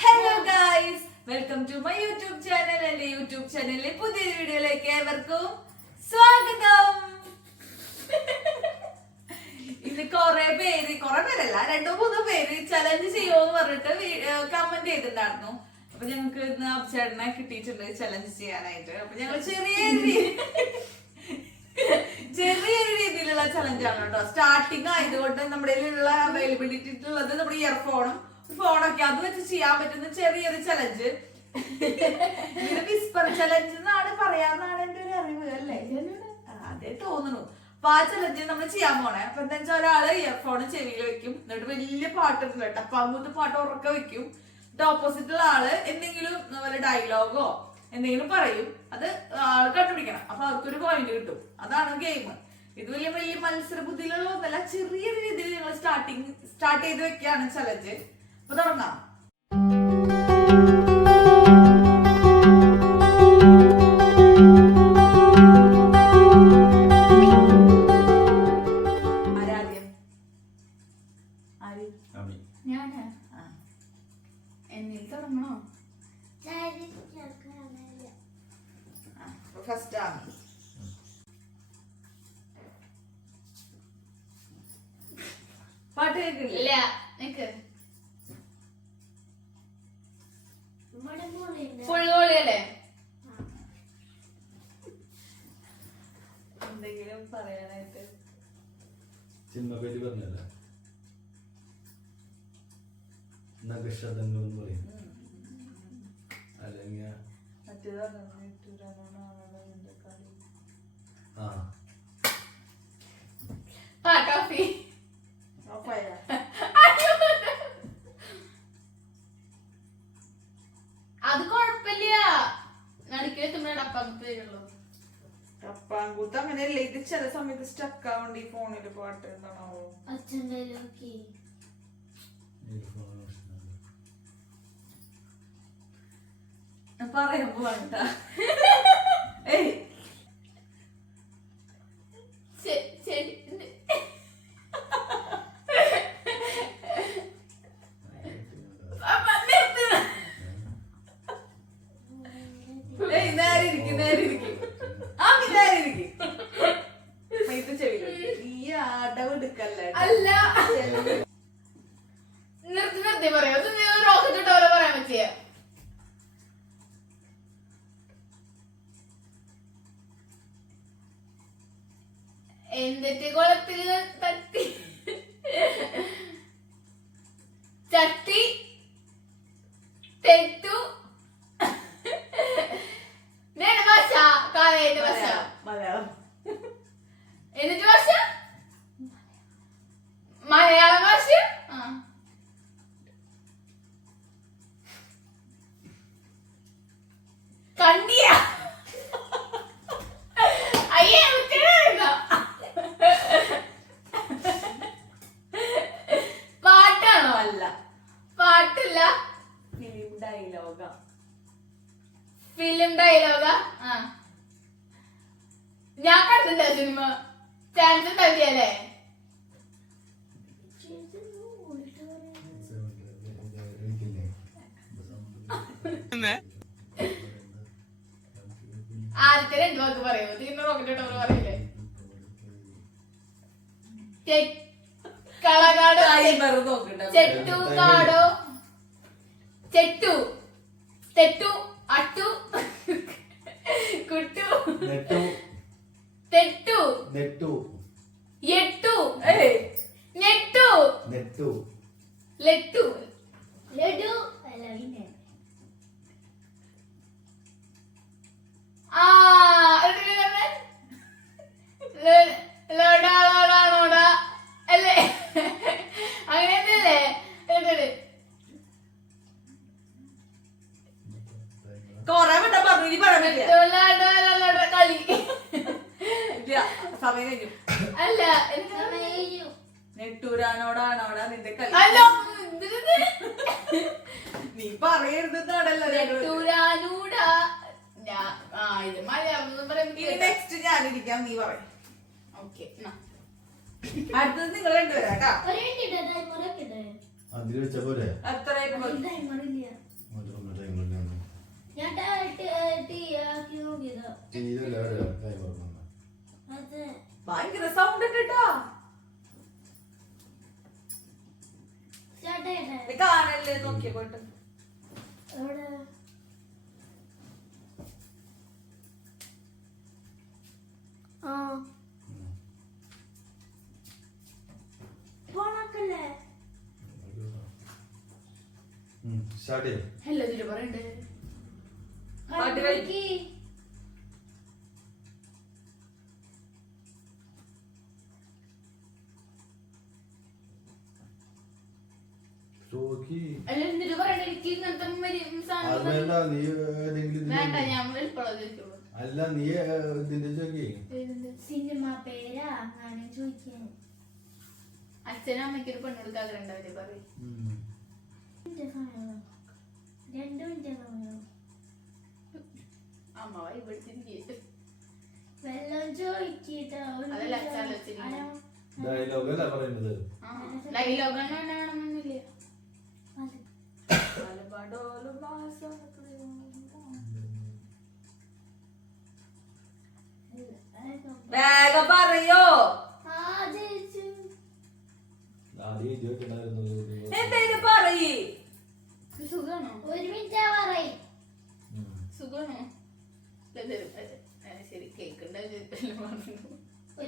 Hello guys, welcome to my YouTube channel. എന്റെ YouTube ചാനലിലെ പുതിയൊരു വീഡിയോയിലേക്ക് ഏവർക്കും സ്വാഗതം. ഇന്ന് കുറെ പേരല്ല 2-3 പേര് ചലഞ്ച് ചെയ്യുമോന്ന് പറഞ്ഞിട്ട് കമന്റ് ചെയ്തിട്ടുണ്ടായിരുന്നു. അപ്പൊ ഞങ്ങൾക്ക് ഇന്ന് ചേട്ടനെ കിട്ടിയിട്ടുണ്ട് ചലഞ്ച് ചെയ്യാനായിട്ട്. അപ്പൊ ഞങ്ങൾ ചെറിയൊരു രീതിയിലുള്ള ചലഞ്ചാണ് കേട്ടോ. സ്റ്റാർട്ടിങ് ആയതുകൊണ്ട് നമ്മുടെ അവൈലബിലിറ്റി ഉള്ളത് നമ്മുടെ ഇയർഫോണും ഫോണൊക്കെ അത് വെച്ച് ചെയ്യാൻ പറ്റുന്ന ചെറിയൊരു ചലഞ്ച്. ഇത് വിസ്പർ ചലഞ്ച് എന്നാണ് പറയാന്നാണ് എന്റെ ഒരു അറിവ് അല്ലേ? അതേ തോന്നുന്നു. അപ്പൊ ആ ചലഞ്ച് നമ്മൾ ചെയ്യാൻ പോണേ. അപ്പൊ എന്താ വെച്ചാൽ ഒരാള് ഇയർഫോൺ ചെവിയിൽ വെക്കും, എന്നിട്ട് വലിയ പാട്ടുണ്ട് കേട്ടോ, ടപ്പാങ്കൂത്ത് പാട്ട് ഉറക്ക വെക്കും. ഓപ്പോസിറ്റുള്ള ആള് എന്തെങ്കിലും വല്ല ഡയലോഗോ എന്തെങ്കിലും പറയും, അത് ആള് കണ്ടുപിടിക്കണം. അപ്പൊ അവർക്കൊരു പോയിന്റ് കിട്ടും. അതാണ് ഗെയിം. ഇത് വലിയ മത്സര ബുദ്ധിയിലുള്ള ഒന്നല്ല, ചെറിയൊരു രീതിയിൽ ഞങ്ങൾ സ്റ്റാർട്ട് ചെയ്ത് വെക്കുകയാണ് ചലഞ്ച്. അപ്പൊ തുടങ്ങാം. ഫസ്റ്റ് ആണ് പാട്ട് കേൾക്കില്ല. എന്തെങ്കിലും പറയാനായിട്ട് സിനിമ പേര് പറഞ്ഞല്ലേ? നഗഷതങ്ങൾ എന്ന് പറയും. അല്ലെങ്കിൽ അത് കൊഴപ്പില്ല. നടുക്കിലെത്തുമ്പോഴേ ഡപ്പാങ്കൂത്ത് വരുള്ളൂ. ടപ്പാങ്കൂത്ത് അങ്ങനെയല്ല, ഇത് ചില സമയത്ത് സ്റ്റക്ക് ആവണ്ട്. ഈ ഫോണില് പാട്ട് എന്താണോ പറയാൻ പോവാണ്ട. അല്ല നിർത്തി പറയാ. റോക്കറ്റ് ഇട്ട പോലെ പറയാൻ പറ്റിയ എന്നിട്ട് കുളത്തിൽ തട്ടി ചട്ടി തെറ്റു ഭാഷ കാലായിട്ട് ഭാഷ എന്നിട്ട് ഭാഷ മലയാളം ഭാഷ കണ്ടിയ അയ്യേ പാട്ടാണോ? അല്ല, പാട്ടില്ല. ഫിലിം ഡയലോഗാ? ഞാൻ കണ്ടില്ല സിനിമ. ചാൻസ് ഉണ്ടാവില്ലേ? ആദ്യത്തെ 2 വാക്ക് പറയൂ. തീർന്ന റോക്കറ്റ് ഇട്ടവർ പറയില്ലേ? കളകാടോ ചെട്ടു കാടോ ചെട്ടു തെട്ടു അട്ടു കുട്ടു തെട്ടു നെട്ടു എട്ടു നെട്ടു നെട്ടു ലെട്ടു ലഡു അല്ലേ? അങ്ങനെയല്ലേ? കൊറേ വട്ടം പറഞ്ഞു കളി. സമയം കഴിഞ്ഞു. അല്ല, നെട്ടൂരാനോടാണോടാ നിന്റെ കളി. നീ പറയരുതെന്നാണല്ലോ. നെട്ടൂരാനൂടാ. ഇത് മലയാളം. നെക്സ്റ്റ് ഞാനിരിക്കാം, നീ പറയും. ഓക്കെ, അടുത്തത് നിങ്ങൾ രണ്ടുപേരാ. അതിൽ വെച്ച പോരെ എത്രയായിട്ട് മതി? ഞാൻ ടീ ആക്കി നോക്കിയതാ. അത് ഭയങ്കര സൗണ്ട് ഇട്ടാ സ്റ്റാർട്ട് ആയിട്ടേ. കാണല്ലേ നോക്കിയ പോയിട്ട്. എവിടെ? ആ ഫോണാക്കല്ലേ? സ്റ്റാർട്ട് ചെയ്തു. ഹലോ ഇതില് പറയണ്ടേ? പാട്ട് കളിക്ക്. ചോക്കി അല്ല എന്നിട്ട് പറയണ്ടേ? എനിക്ക് ഇങ്ങനത്തെ സാധനം അതല്ല നീ ഏതെങ്കിലും വേണ്ട. ഞാൻ എളുപ്പമുള്ള ചോദിക്കുള്ളൂ. അല്ല നീ ഇതിന്റെ ചോക്കി സിനിമ പേരാ അങ്ങനെ ചോദിക്കാൻ. അച്ഛനും അമ്മയ്ക്ക് ഒരു പെണ്ണെടുക്കാൻ ആഗ്രഹം പറയും. 2 മിനിറ്റ് അമ്മ ഇവിടുത്തെ വെള്ളം ചോദിച്ചിട്ടോ. അതല്ല ഡയലോഗ് അല്ല പറയുന്നത്. ഡയലോഗാണെന്നൊന്നുമില്ല. വേഗം പറയോ. ആദ്യം ഇതുണ്ടായിരുന്നു. എന്തേലും പറയ്. സുഖാണോ? 1 മിനിറ്റ് പറയും. സുഖാണോ? ശരി കേക്ക് 1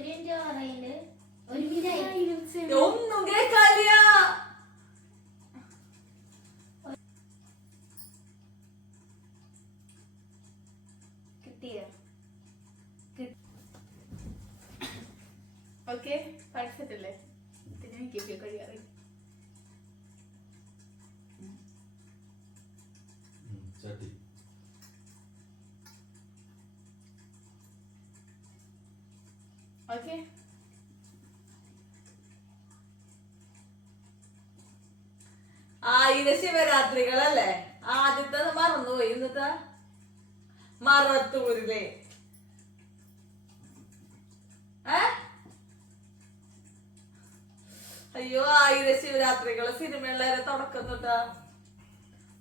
മിനിറ്റ് പറയില്. 1 മിനിറ്റ് ഒന്നും കേക്കാലിയ. കിട്ടിയ ഓക്കെ. പഠിച്ചിട്ടില്ലേ? എനിക്ക് കഴിയാറ്. ചട്ടി ഓക്കെ. ആയിരം ശിവരാത്രികളല്ലേ? ആദ്യത്തെ മറന്നുപോയി. ഇന്നത്തെ മറവത്തൂരിലെ അയ്യോ, ആയിരം ശിവരാത്രികള് സിനിമയുള്ള തുടക്കം തൊട്ടാ.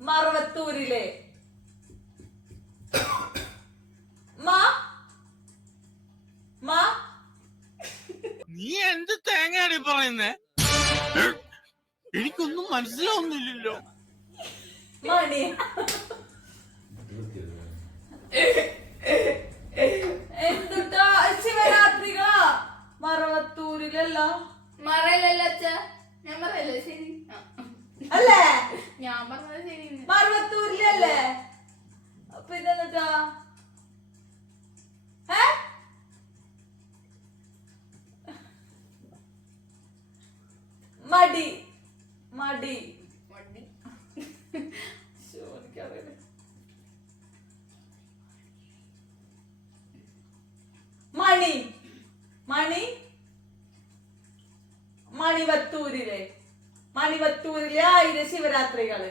മറവത്തൂരിലെ നീ എന്ത് തേങ്ങയാണ് പറയുന്നേ? എനിക്കൊന്നും മനസ്സിലാവുന്നില്ലല്ലോ. മണി എന്തുട്ടാ ശിവരാത്രികളാ? മറവത്തൂരിലല്ല. മറയല്ലല്ലോ അച്ഛ. ഞാൻ പറയല്ലോ ശരി അല്ലേ? ഞാൻ പറഞ്ഞത് ശരി. മറവത്തൂരിലല്ലേ? പിന്നെന്താ? മടി മടി മടി. മണി മണി മണിവത്തൂരിലെ ആയിരം ശിവരാത്രികള്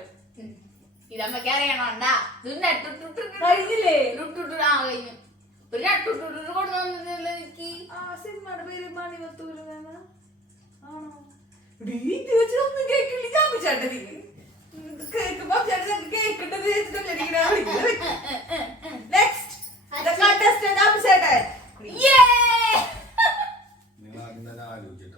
ഇതമ്മക്ക് അറിയണോണ്ടാ. കഴിഞ്ഞില്ലേ? കഴിഞ്ഞു. ഒരു നട്ടുട്ടുട്ട് കൊണ്ടുവന്നില്ല എനിക്ക്. ആ സിനിമയുടെ പേര് മണിവത്തൂര് ആണോ? ഒന്നും കേക്കില്ല. ഞാൻ ചേട്ടന് കേൾക്കുമ്പോ ചേട്ടൻ കേക്കിട്ടത് നെക്സ്റ്റ് കണ്ടസ്റ്റന്റ് അഭിഷേകൻ. നിങ്ങൾ ആദ്യം തന്നെ ആലോചിച്ചിട്ടാ.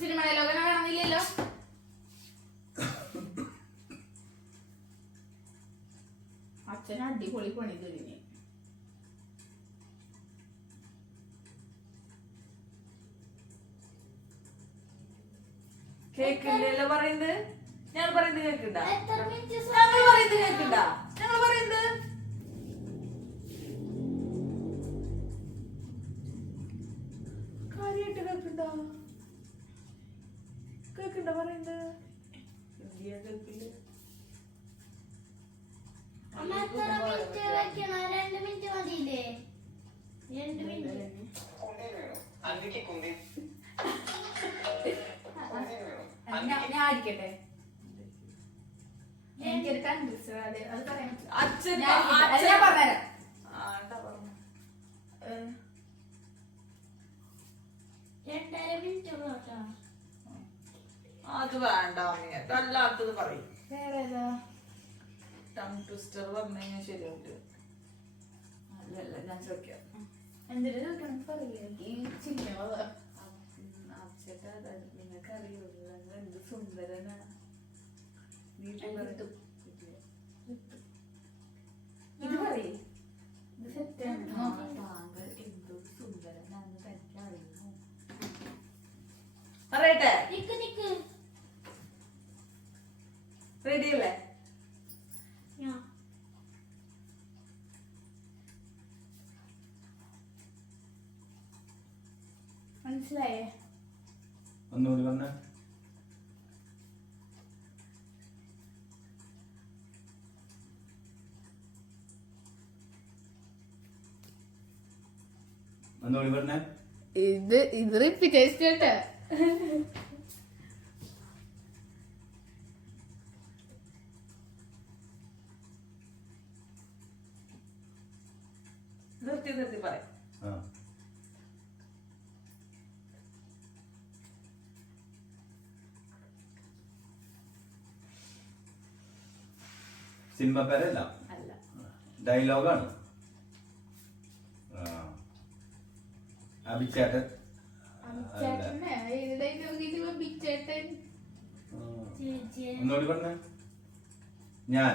സിനിമ ഡയലോഗിനെ കാണുന്നില്ലല്ലോ. അച്ഛൻ അടിപൊളി പണി കഴിഞ്ഞു. കേക്കില്ലല്ലോ പറയുന്നത്. ഞങ്ങൾ പറയുന്നത് കേൾക്കണ്ട. ഞങ്ങൾ പറയുന്നത് കേൾക്കണ്ട. ഞങ്ങൾ പറയുന്നത് കാര്യമായിട്ട് കേൾക്കണ്ട. കേൾക്കണ്ട പറയുന്നത്. കേൾക്കില്ല. 2 മിനിറ്റ് മതിയില്ലേ? 2 മിനിറ്റ്. ഞാൻ അടിക്കട്ടെ. എനിക്കൊരു കണ്ടു അത് പറയാൻ അച്ഛൻ ഞാൻ പറഞ്ഞുതരാം. 2.5 മിനിറ്റ് കേട്ടോ. അത് വേണ്ട അല്ലാത്തത് പറയും. വേറേതാ? ടങ് ട്വിസ്റ്റർ പറഞ്ഞു കഴിഞ്ഞാൽ ശരിയായിട്ട്. അല്ലല്ല ഞാൻ ചോദിക്കാം. എന്തിനു ചോദിക്കണം പറയില്ല. എനിക്ക് ചിഹ്നമാ. നിങ്ങൾക്ക് അറിയില്ല എന്ത് സുന്ദരനാണ്. ഇത് പറയേ. ഇത് സെറ്റാണ്. താങ്കൾ എന്തൊരു സുന്ദരനാണെന്ന് തനിക്ക് അറിയുമോ? പറയട്ടെ. നിക്ക്. റെഡി അല്ലേ? മനസ്സിലായേ? ഒന്നുകൂടി പറഞ്ഞേ. ഒന്നുകൂടി പറഞ്ഞേ. ഇത് റിപ്പീറ്റ് കേട്ടോ. നിർത്തി പറയാം. സിനിമ പേരല്ല, അല്ല. ഡയലോഗാണ്. അഭിച്ചേട്ടൻ ഒന്നുകൂടി പറഞ്ഞേ. ഞാൻ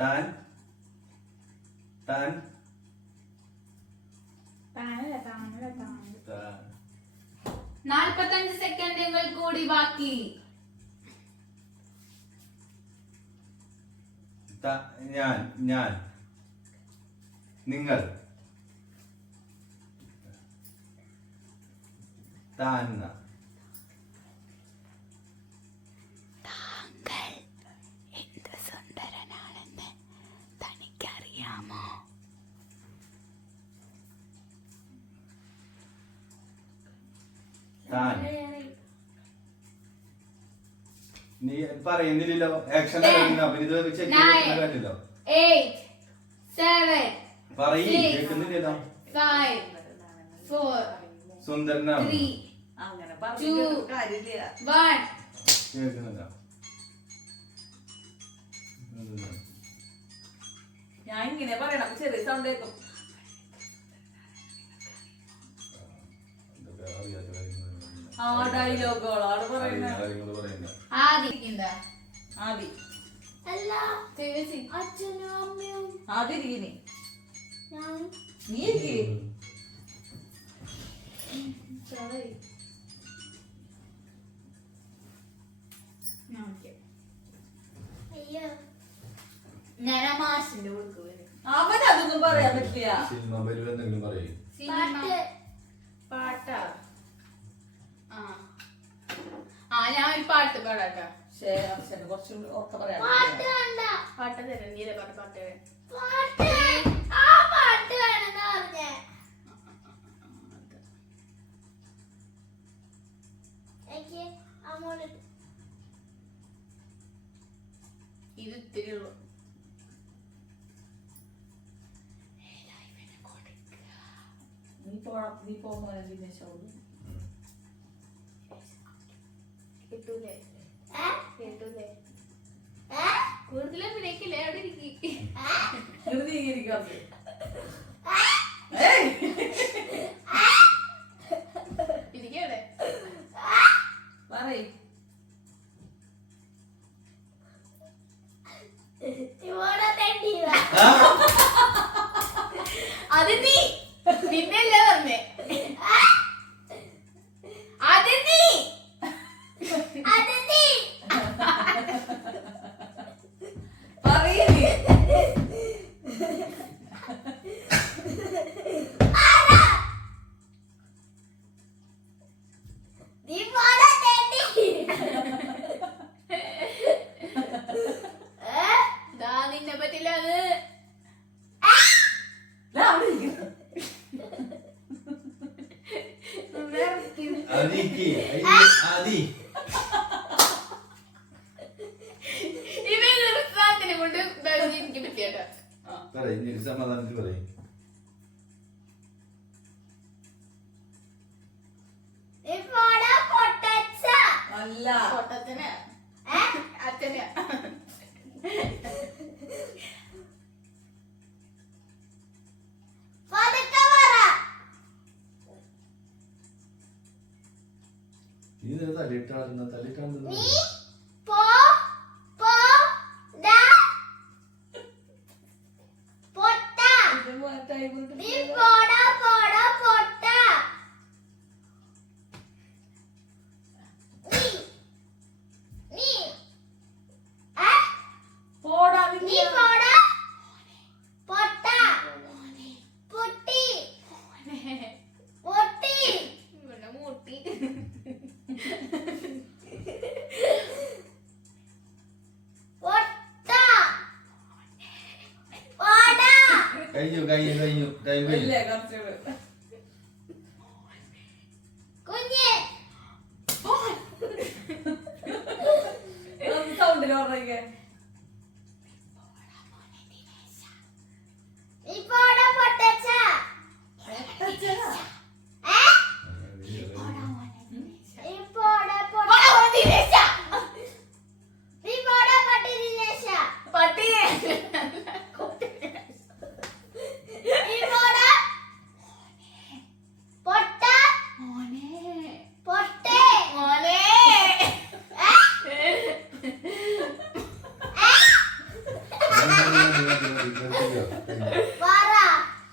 താൻ 45 സെക്കൻഡുകൾ കൂടി ബാക്കി. ഞാൻ നിങ്ങൾ താൻ താങ്കൾ എന്ത് സുന്ദരനാണെന്ന് തനിക്കറിയാമോ? താൻ നീ പറയുന്നില്ലല്ലോ. ആക്ഷൻ പിന്നെ ഇത് ചെക്ക് കാര്യമില്ലല്ലോ. 8 7 പറയ്, കേൾക്കുന്നില്ലല്ലോ. 5 4 സുന്ദരനാണ്. 3 അങ്ങനെ പറഞ്ഞിട്ട് കാര്യമില്ല. 1 കേൾക്കുന്നില്ല. ഞാൻ ഇങ്ങനെ പറയണം. ചെറിയ സൗണ്ട് കേൾക്കും. ആ ഡയലോഗുകളാണ് പറയുന്നത്. ആദി അച്ഛനും അമ്മയും ആദ്യം ഇരിക്കുന്നേ. ഞാൻ നീ ഇരിക്കേ. ഞാൻ ആ മാഷിന്റെ കൊടുക്കുക. അവൻ അതൊന്നും പറയാൻ പറ്റില്ല. സിനിമ പേര് എന്തെങ്കിലും പറയും. പാട്ടാ? ഞാൻ ഒരു പാട്ട് പാടാട്ടോ. കുറച്ച് ഉറക്കെ പറയാം. പാട്ട് തരാം. നീല പാട്ട് ഇത് ഇത്തിരി ഉള്ളു. നീ പോകുമ്പോ പിന്നെ ശൗര്യം കേട്ടൂലേ? കൂടുതൽ അഭിനയിക്കില്ലേ? അവിടെ നീങ്ങിയിരിക്കാം. ഇരിക്കവിടെ പറയ്. അത് നീ പിന്നല്ലേ പറഞ്ഞേ? അത് നീ പറയ്. നിന്നെ പറ്റില്ല. ആദി പറയും സമാധാനത്തിൽ പറയും. അല്ല പൊട്ടത്തിന് അച്ഛന് ഇനി തല്ലിട്ടാടുന്ന പിന്നെ മൂട്ടി കഴിഞ്ഞു ടൈം കഴിഞ്ഞു. ഇല്ലേ കുറച്ചുകൂടെ സൗണ്ടിൽ പറഞ്ഞേ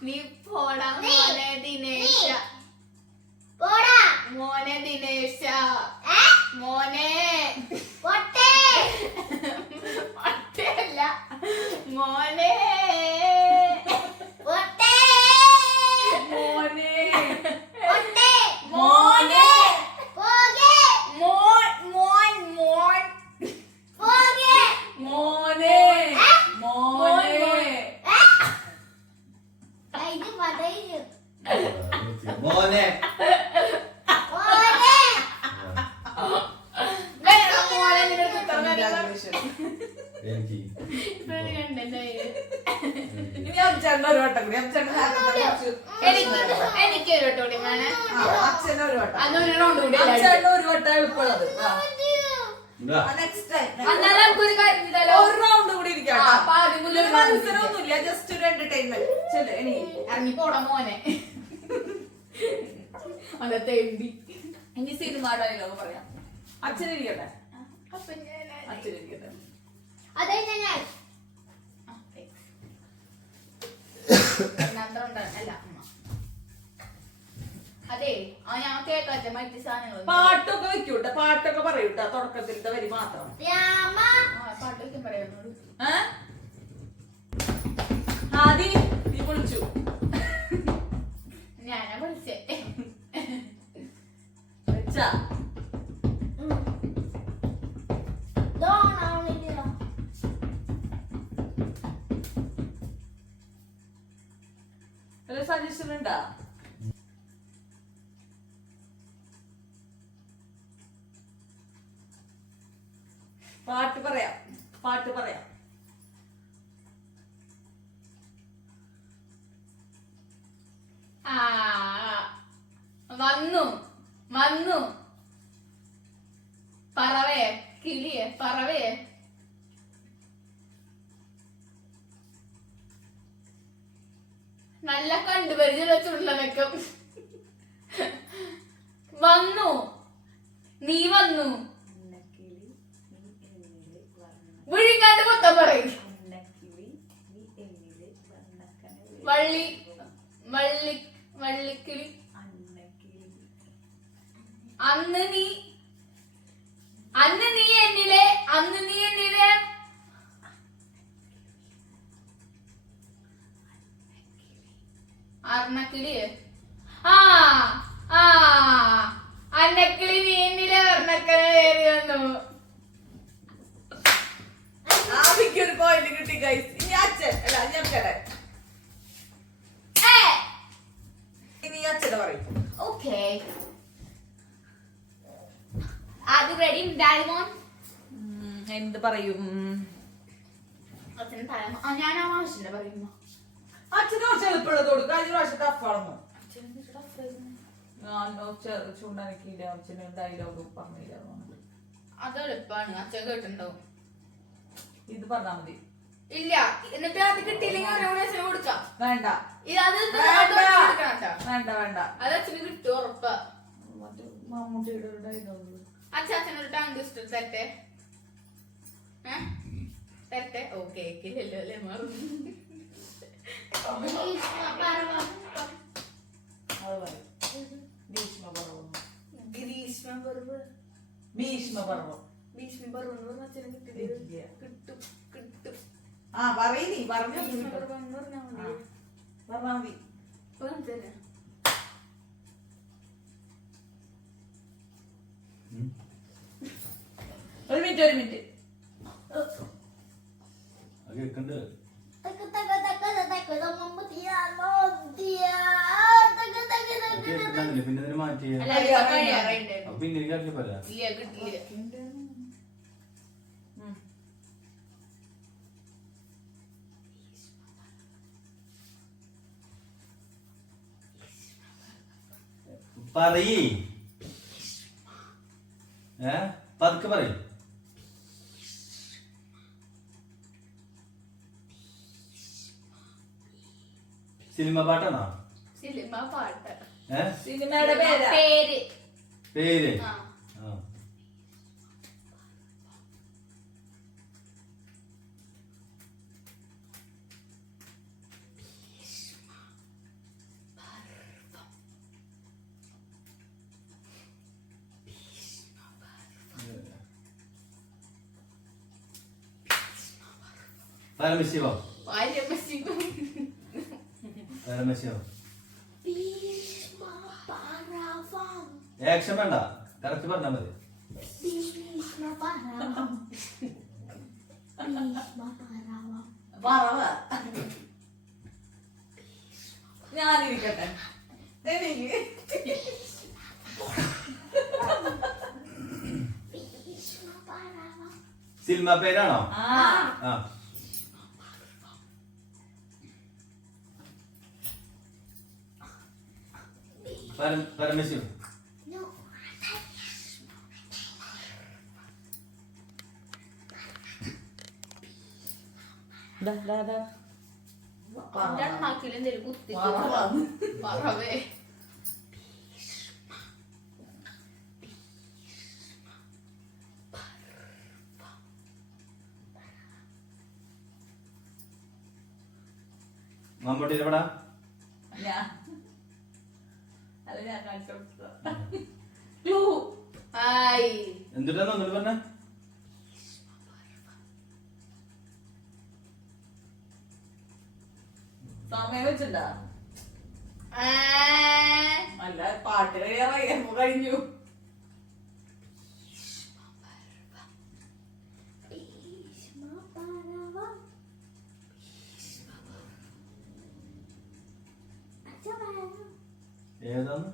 നീ പോടാ മോനെ ദിനേശ മോനെ ദിനേശ മോനെ പൊട്ടയല്ല മോനെ മോനെ മോനെ മോൻ മോൻ മോൻ മോനെ മോനെ മോനെ എനിക്ക് ഇനി അച്ഛൻ്റെ ഒരു വട്ടം കൂടി അച്ഛൻ്റെ എനിക്കൊരു വട്ടോടി മോനെ അച്ഛൻ്റെ ഒരു വട്ടം അന്നൊരു റൗണ്ട് കൂടി അച്ഛൻ്റെ ഒരു വട്ടം എളുപ്പമുള്ളത് എന്താ നെക്സ്റ്റ് ടൈം അന്നാലും നമുക്കൊരു കാര്യം ചെയ്താലോ ഒരു റൗണ്ട് കൂടി ഇരിക്കാം ആ, അപ്പൊ ആദ്യം മുതൽ ഒരു മത്സരമൊന്നുമില്ല ജസ്റ്റ് ഒരു എന്റർടൈൻമെന്റ് ചെല്ലേ ഇനി ഇറങ്ങി പോടാ മോനെ അല്ല തേണ്ടി ഇനി സിനിമ ഡയലോഗ് പറയാം അച്ഛനിരിക്കട്ടെ അപ്പൊ ഞാൻ അച്ഛനിരിക്കട്ടെ അതെ ഞാൻ അല്ല അമ്മ അതെ ആ ഞാൻ കേക്കാച്ച മറ്റു സാധനങ്ങൾ പാട്ടൊക്കെ വെക്കൂട്ടെ പാട്ടൊക്കെ പറയൂട്ടെ തുടക്കത്തിലത്തെ വരി മാത്രം പാട്ട് വെക്കാൻ പറയുന്നുള്ളൂ ആദി നീ വിളിച്ചു ഞാനാ വിളിച്ചേ വെച്ചാ വല്ല സജഷൻ ഉണ്ടാ പാട്ട് പറയാം പാട്ട് പറയാം ആ വന്നു വന്നു പറവേ കിളിയെ പറവേ നല്ല കണ്ടുപരിചയ ചുള്ളനക്കം വന്നു നീ വന്നു വിഴിക്കാണ്ട് മൊത്തം പറയും വള്ളി വള്ളി വള്ളിക്കിളി അന്ന് നീ എന്നിലെ അർണക്കിളിയെ ആ ആ അന്നക്കിളി നീ എന്നിലെ അർണക്കര കയറി വന്നു ആവിക്ക് ഒരു പോയിന്റ് കിട്ടി ഗൈസ് ഇനി അച്ഛൻ അല്ല ഞാൻ കേട്ടെ ഇനി അച്ഛനെ പറയും ഓക്കേ അത് റെഡി ഡാഡിമോൻ എന്ത് പറയും അച്ഛന് തല ഞാൻ ആ ആവശ്യമില്ല പറയുമ്പോ അച്ഛന് കുറച്ച് എളുപ്പമുള്ളത് കൊടുക്കും. കഴിഞ്ഞ പ്രാവശ്യം ടഫാണെന്നോ ഞാൻ ചൂണ്ടാനിക്കില്ല. അച്ഛന് ഡയലോഗ് പറഞ്ഞില്ല. അത് എളുപ്പാണ്. അച്ഛൻ കേട്ടിട്ടുണ്ടാവും. ഇത് പറഞ്ഞാ മതി. ഇല്ല എന്നിട്ട് അത് കിട്ടിയില്ലെങ്കിൽ അച്ഛന് കൊടുക്കാം. വേണ്ട വേണ്ട വേണ്ട അത് അച്ഛന് കിട്ടും ഉറപ്പാ. മമ്മൂട്ടിയുടെ ഒരു ഡയലോഗ് അച്ഛനൊരു ടങ് ട്വിസ്റ്റർ തരട്ടെ. തരട്ടെ. ഓ കേക്കില്ലല്ലോ അല്ലേ? മറന്നു. കിട്ടും. ആ പറയീ പറഞ്ഞു പറഞ്ഞാ മതി. ഒരു മിനിറ്റ് കേക്കണ്ട്. പിന്നെ ഇതിന് മാറ്റിയ പിന്നെ എനിക്ക് പറയാ. ഇല്ല കിട്ടില്ല. പറയ്. പതുക്കെ പറയും. സിനിമ പാട്ടാണോ? സിനിമ പാട്ട്. സിനിമയുടെ പേര് പേര് പരമശിവം. പരമശിവം. ആക്ഷൻ വേണ്ട, കറക്റ്റ് പറഞ്ഞാ മതി. ഞാനിരിക്കട്ടെ. സിനിമ പേരാണോ? ആ പരമശിവം. മമ്മൂട്ടിയുടെ പടാ? എന്തിട്ടാ ഒന്നുകൂടി പറഞ്ഞ? സമയം വെച്ചിട്ടാ? അല്ല പാട്ട് കഴിഞ്ഞു. ഏതാണ്?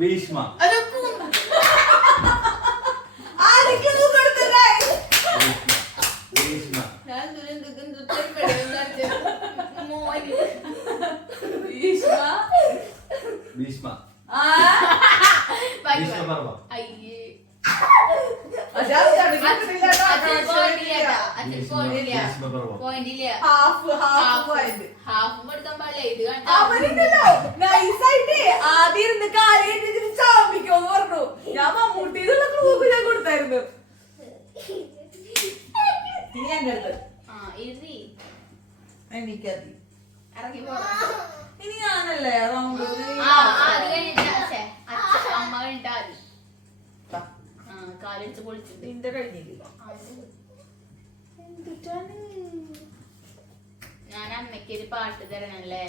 ഭീഷ്മ. ഭീഷ്മ. ഭീഷ്മപർവം. ആദ്യം ഇരുന്ന് കാര്യം ചാമ്പിക്കോന്ന് പറഞ്ഞു. ഞാൻ മമ്മൂട്ടിന്നുള്ള പ്രൂഫ് ഞാൻ കൊടുത്തായിരുന്നു. ഇനി എന്റെ അടുത്ത് എനിക്കതി ഇനി ഞാനല്ലേ റൗണ്ട് കാലടിച്ച് പൊളിച്ചിട്ടുണ്ട്. നിന്റെ കഴിഞ്ഞില്ല. ഞാൻ അമ്മയ്ക്ക് ഒരു പാട്ട് തരണല്ലേ?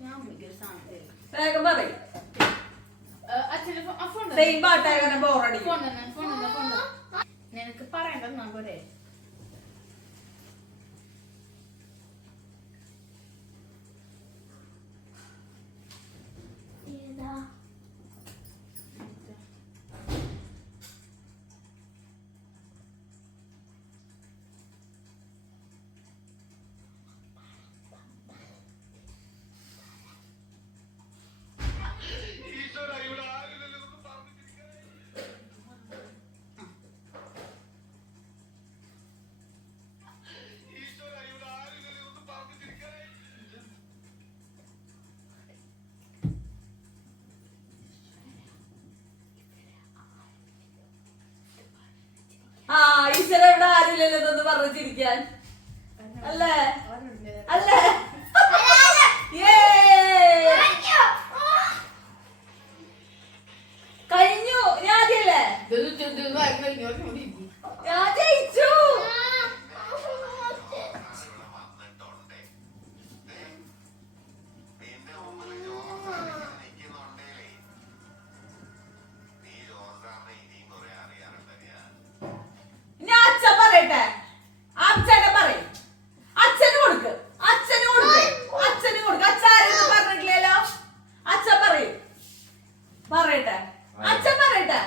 ഞാൻ അമ്മയ്ക്ക് ഒരു സാധനം തരും. വേഗം പറയും. നിനക്ക് പറയണ്ടെന്നാ പോരെ? പഠിച്ചതെന്ന് പറഞ്ഞിരിക്കാൻ അല്ലേ അല്ലേ കഴിഞ്ഞു ഞാൻ ആദ്യല്ലേ ഞാൻ ജയിച്ചു ഇനി അച്ഛൻ പറയട്ടെ അച്ഛനെ പറയും അച്ഛന് കൊടുക്ക് അച്ഛന് കൊടുക്ക് അച്ഛന് കൊടുക്ക് അച്ഛൻ പറഞ്ഞിട്ടില്ലല്ലോ അച്ഛൻ പറയും പറയട്ടെ അച്ഛൻ പറയട്ടെ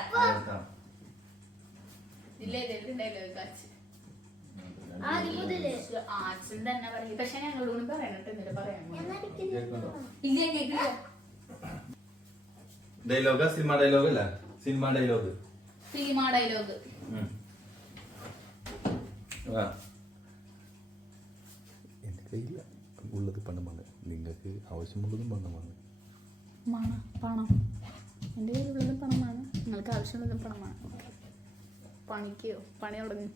അച്ഛൻ തന്നെ പറയും പക്ഷെ ഞങ്ങളോട് പറയണട്ട് എന്നിട്ട് പറയാൻ ഡയലോഗ സിനിമ ഡയലോഗ് അല്ല സിനിമ ഡയലോഗ് സിനിമ ഡയലോഗ് എന്റെ കയ്യിൽ ഉള്ളത് പണമാണ് നിങ്ങൾക്ക് ആവശ്യമുള്ളതും പണമാണ് പണം എൻ്റെ കയ്യിലുള്ളതും പണമാണ് നിങ്ങൾക്ക് ആവശ്യമുള്ളതും പണമാണ് പണിക്കോ പണി തുടങ്ങും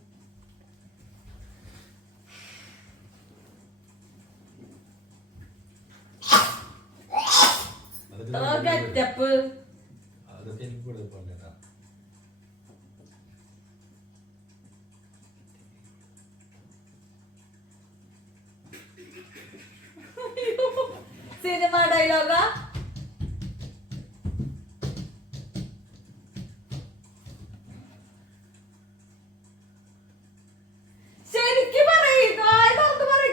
ഗെറ്റപ്പ് അതൊക്കെ എനിക്ക് കൂടെ പറഞ്ഞേട്ടാ സിനിമ ഡയലോഗാ ശരിക്കും പറയും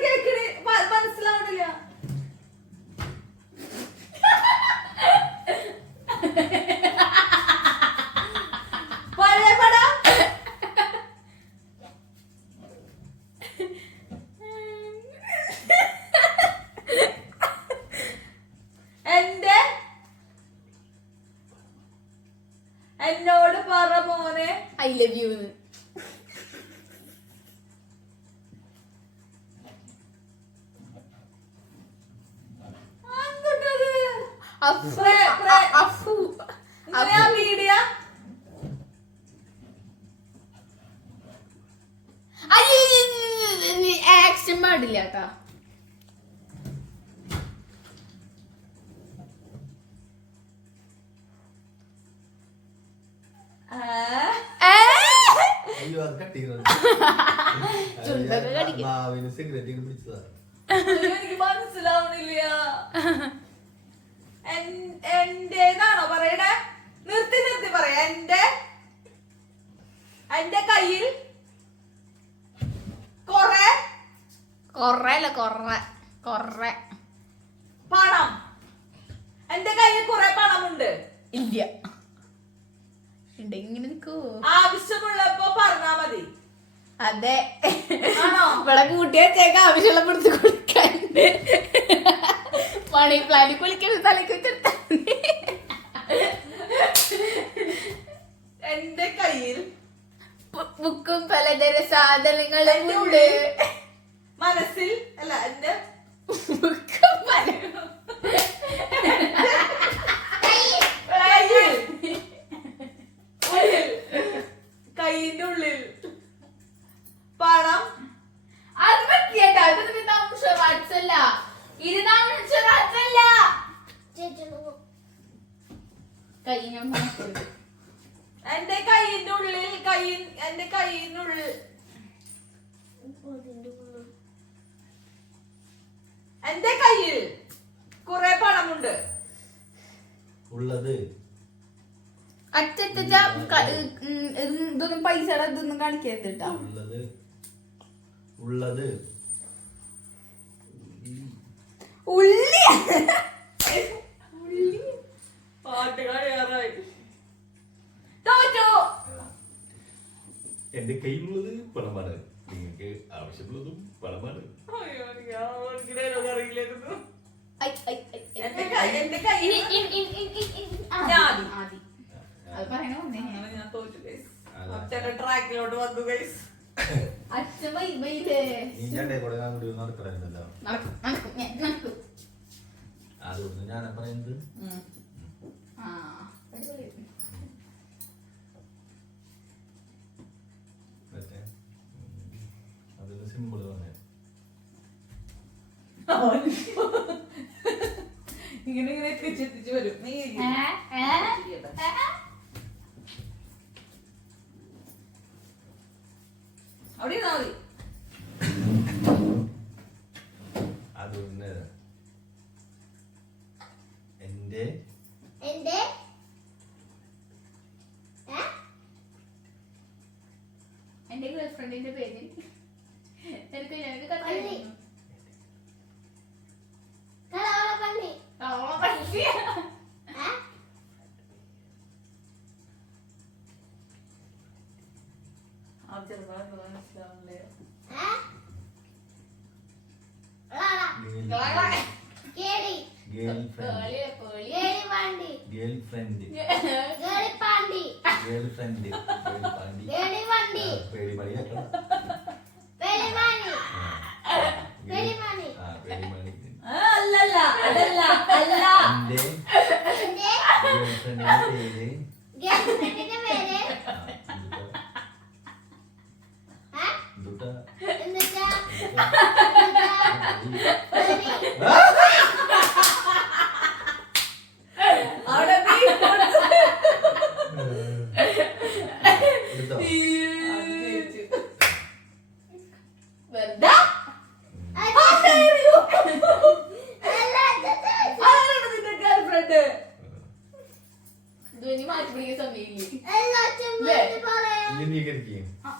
കേൾക്കണേ മനസ്സിലാവണില്ല പഴയ പടം എന്നോട് പറ മോനെ I love you media action പാടില്ല കേട്ടാ അയ്യോ അത് കട്ടിക്കുന്നത് ചുണ്ടൊക്കെ കടിക്കും നാവിന് സിഗരറ്റ് പിടിച്ചതാ എനിക്ക് മനസ്സിലാവണില്ല എന്റേതാണോ പറയണേ നിർത്തി നിർത്തി പറയാ എന്റെ കയ്യിൽ കൊറേ പണം എന്റെ കയ്യിൽ കുറെ പണമുണ്ട് ഇല്ല ഇങ്ങനെ നിക്കൂ ആവശ്യമുള്ളപ്പോ പറഞ്ഞാ മതി അതെ ആണോ ഇവിടെ കൂട്ടി വെച്ചേക്ക് ആവശ്യമുള്ള പിടിച്ച് കൊടുക്കാൻ മണി പ്ലാന്റ് കുളിക്കുന്ന തലക്ക് വെച്ചെടുത്ത എന്റെ കയ്യിൽ ബുക്കും പലതര സാധനങ്ങളും ഉണ്ട് മനസ്സിൽ അല്ല എന്റെ ബുക്കും പല കയ്യിന്റെ ഉള്ളിൽ പണം അത് പറ്റിയേട്ടാ അല്ല കൈ ഞാൻ എന്റെ കയ്യിന്റെ ഉള്ളിൽ എന്റെ കയ്യിനുള്ളിൽ എന്റെ കയ്യിൽ കുറെ പണമുണ്ട് ഉള്ളത് അറ്റത്തെ ഇതൊന്നും പൈസയുടെ ഇതൊന്നും കാണിക്കരുത് കേട്ടാ ഉള്ളത് ഉള്ളി പാട്ടുകാരായി തോറ്റു എന്റെ കയ്യിലുള്ളത് പണമാണ് നിങ്ങൾക്ക് ആവശ്യമുള്ളതും പണമാണ് അയ്യോ അറിയില്ലായിരുന്നു എന്റെ ഇനി ആദി. ആദി അത് പറയണോ ഞാൻ തോറ്റു ഗൈസ് അച്ഛന്റെ ട്രാക്കിലോട്ട് വന്നു ഗൈസ് അച്ഛൻ വൈബൈലേ നീ ഞാൻ കൂടെ ഞാൻ കൂടി നടക്കണല്ലോ നടക്കും അതുകൊണ്ട് ഞാൻ പറയുന്നത് ആ അടിപൊളി മറ്റേ ഇങ്ങനെ ഇങ്ങനെ എത്തിച്ചെത്തിച്ച് വരും. നീ അവിടെ ഇരുന്നാ മതി. അതൊന്ന് എന്റെ എന്റെ ഗേൾഫ്രണ്ടിന്റെ പേര് എനിക്ക് ഞങ്ങൾക്ക് കത്തയച്ചു. അല്ലല്ല അതല്ല അല്ല അവിടെ മാറ്റി പിടിക്കാൻ സമയമില്ലേ?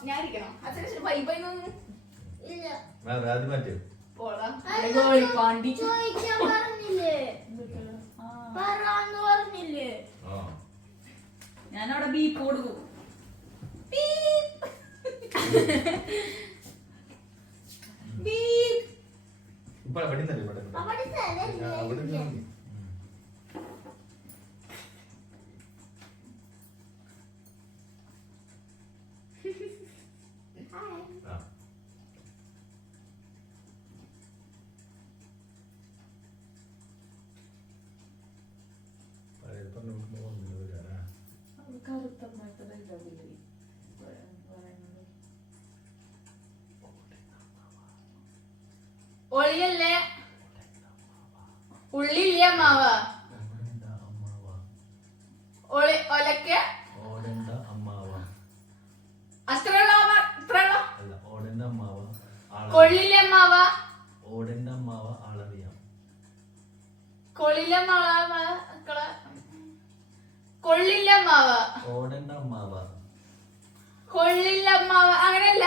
ഞാൻ ഇരിക്കണം. അച്ഛനെ വൈബായി പോടാ പാണ്ടി ഞാനവിടെ ബീപ്പ് കൊടുക്കും. ഒളിയല്ലേ ഉള്ളില്ല മാവ ഒലക്ക അത്രയുള്ള കൊള്ളില്ല മാവ കൊള്ളില്ല മാവ കൊള്ളില്ല മാവ കൊള്ളില്ല മാവ അങ്ങനെയല്ല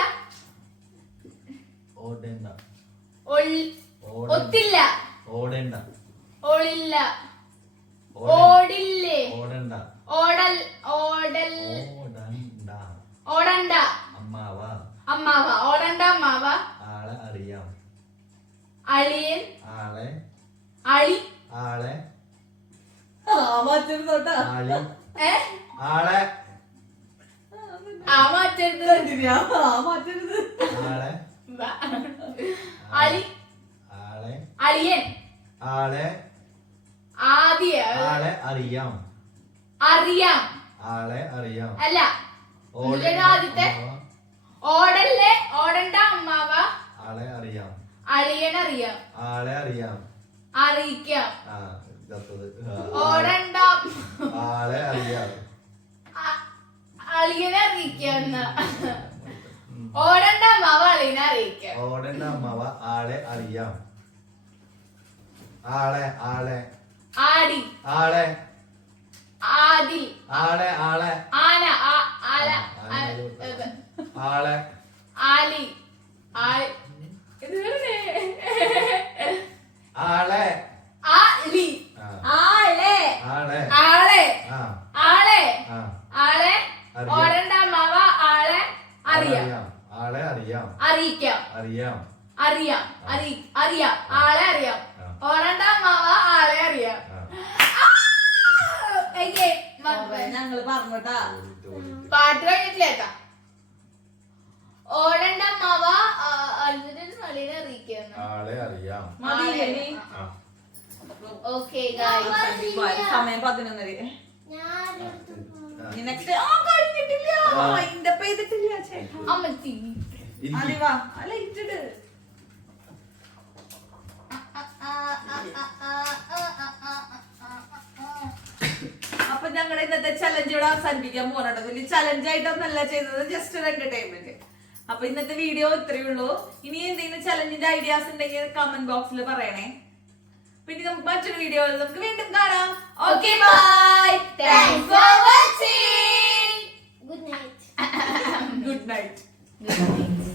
ഒത്തില്ല ഓളില്ല ഓടില്ലേ ഓടൽ ഓടണ്ട അമ്മാവ ഓടണ്ട അമ്മാവ അളിയൻ അളി മാറ്റരുത് അളി അളിയൻ ആദ്യ അറിയാം അല്ല ആദ്യത്തെ ഓടല്ലേ ഓടണ്ട അമ്മാവ അളിയൻ അറിയാം അറിയിക്കാം ഓടണ്ട അളിയനെ അറിയിക്കാം ഓടണ്ട അമ്മാവ അളിയനെ അറിയിക്കാം ആടി ആദിൽ ആന ആലി ഓടണ്ട അമ്മാവ ആളെ അറിയാം ആളെ അറിയാം ആളെ അറിയാം ഓടണ്ട അമ്മാവ ആളെ അറിയാം. ഞങ്ങള് പറഞ്ഞോട്ടാ പാട്ട് കഴിഞ്ഞിട്ടില്ലേട്ടാ. ഓടണ്ട അമ്മാവ അളിനെ അറിയിക്കാം. ഓക്കെ സമയം 11:30. നെക്സ്റ്റ് കഴിഞ്ഞിട്ടില്ല അമ്മച്ചി അല്ല ഇട്ടിട്ട് ഇന്നത്തെ ചലഞ്ച് ഇവിടെ അവസാനിപ്പിക്കാൻ പോകണോ. വലിയ ചലഞ്ച് ആയിട്ടൊന്നല്ല ചെയ്തത്, ജസ്റ്റ് ഒരു എന്റർടൈൻമെന്റ്. അപ്പൊ ഇന്നത്തെ വീഡിയോ ഇത്രയേ ഉള്ളൂ. ഇനി എന്തെങ്കിലും ചലഞ്ചിന്റെ ഐഡിയാസ് ഉണ്ടെങ്കിൽ കമന്റ് ബോക്സിൽ പറയണേ. പിന്നെ നമുക്ക് മറ്റൊരു വീഡിയോയിൽ നമുക്ക് വീണ്ടും കാണാം. Okay bye. Thanks for watching. Good night. Good night. Good night.